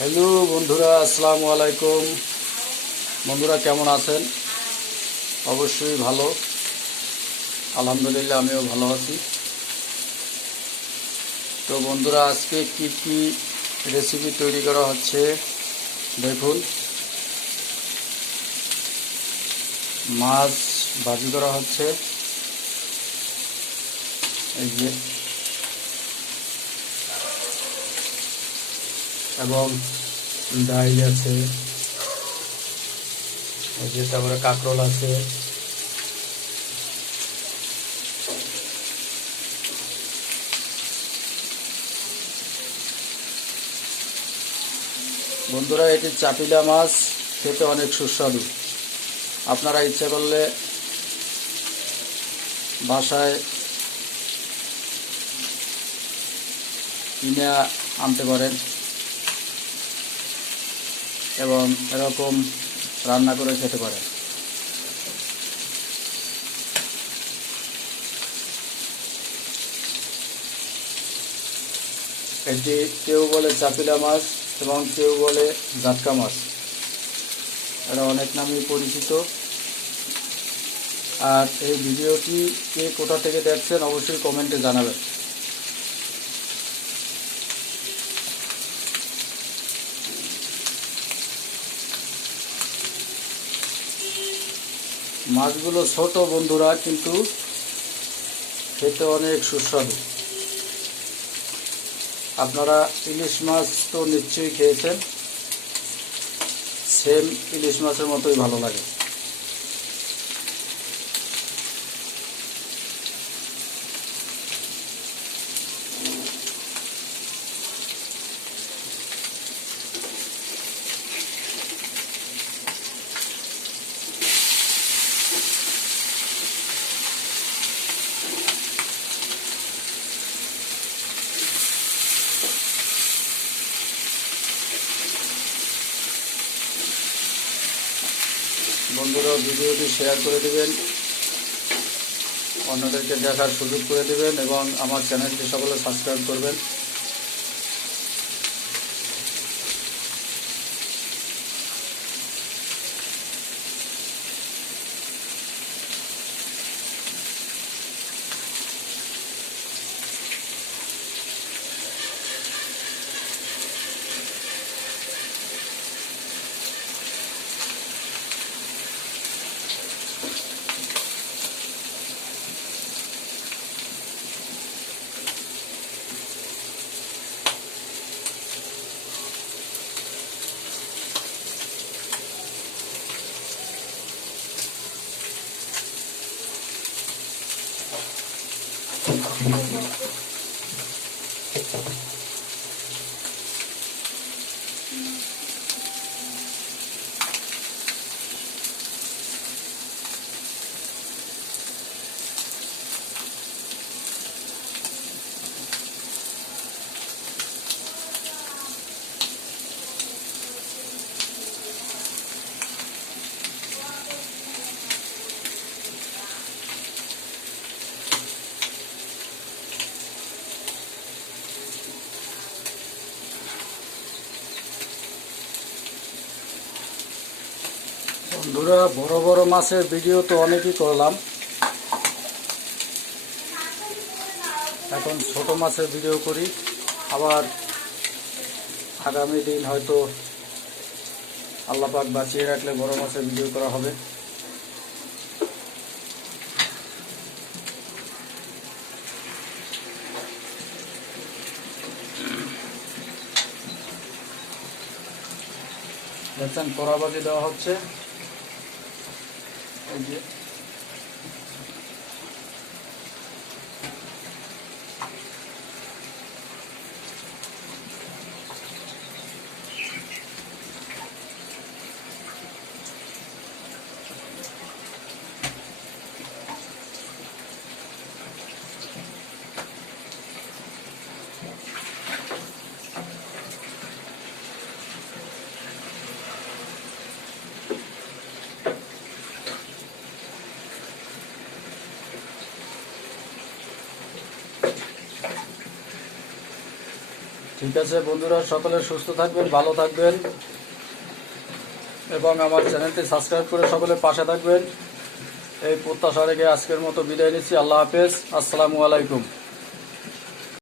Hello বন্ধুরা, আসসালামু আলাইকুম। বন্ধুরা কেমন আছেন? অবশ্যই ভালো। আলহামদুলিল্লাহ, আমিও ভালো আছি। তো বন্ধুরা, আজকে কি কি রেসিপি তৈরি করা হচ্ছে দেখুন। মাছ ভাজি করা হচ্ছে, এই যে, এবং ডাল আছে, এই যে, তারপরে কাঁকরোল আছে। বন্ধুরা, এটি চাপিলা মাছ, খেতে অনেক সুস্বাদু। আপনারা ইচ্ছা করলে বাসায় কিনে আনতে পারেন এবং এরকম রান্না করে খেতে পারেন। এটি কেউ বলে চাপিলা মাছ এবং কেউ বলে জাটকা মাছ, এরা অনেক নামেই পরিচিত। আর এই ভিডিওটি কে কোথা থেকে দেখছেন অবশ্যই কমেন্টে জানাবেন। মাছগুলো ছোট বন্ধুরা, কিন্তু খেতে অনেক সুস্বাদু। আপনারা ইলিশ মাছ তো নিশ্চয়ই খেয়েছেন, সেম ইলিশ মাছের মতোই ভালো লাগে। বন্ধুরা, ভিডিওটি শেয়ার করে দেবেন, অন্যদেরকে দেখার সুযোগ করে দেবেন এবং আমার চ্যানেলটি সকলে সাবস্ক্রাইব করবেন। বন্ধুরা, বড় বড় মাছের ভিডিও তো অনেকই করলাম, এখন ছোট মাছের ভিডিও করি। আবার আগামী দিন হয়তো আল্লাহ পাক বাঁচিয়ে রাখলে বড় মাছের ভিডিও করা হবে। দেখছেন, কড়াবাজি দেওয়া হচ্ছে, এই যে, ঠিক আছে বন্ধুরা, সকলে সুস্থ থাকবেন, ভালো থাকবেন এবং আমার চ্যানেলটি সাবস্ক্রাইব করে সকলে পাশে থাকবেন। এই প্রত্যাশা রেখে আজকের মতো বিদায় নিচ্ছি। আল্লাহ হাফেজ, আসসালামু আলাইকুম।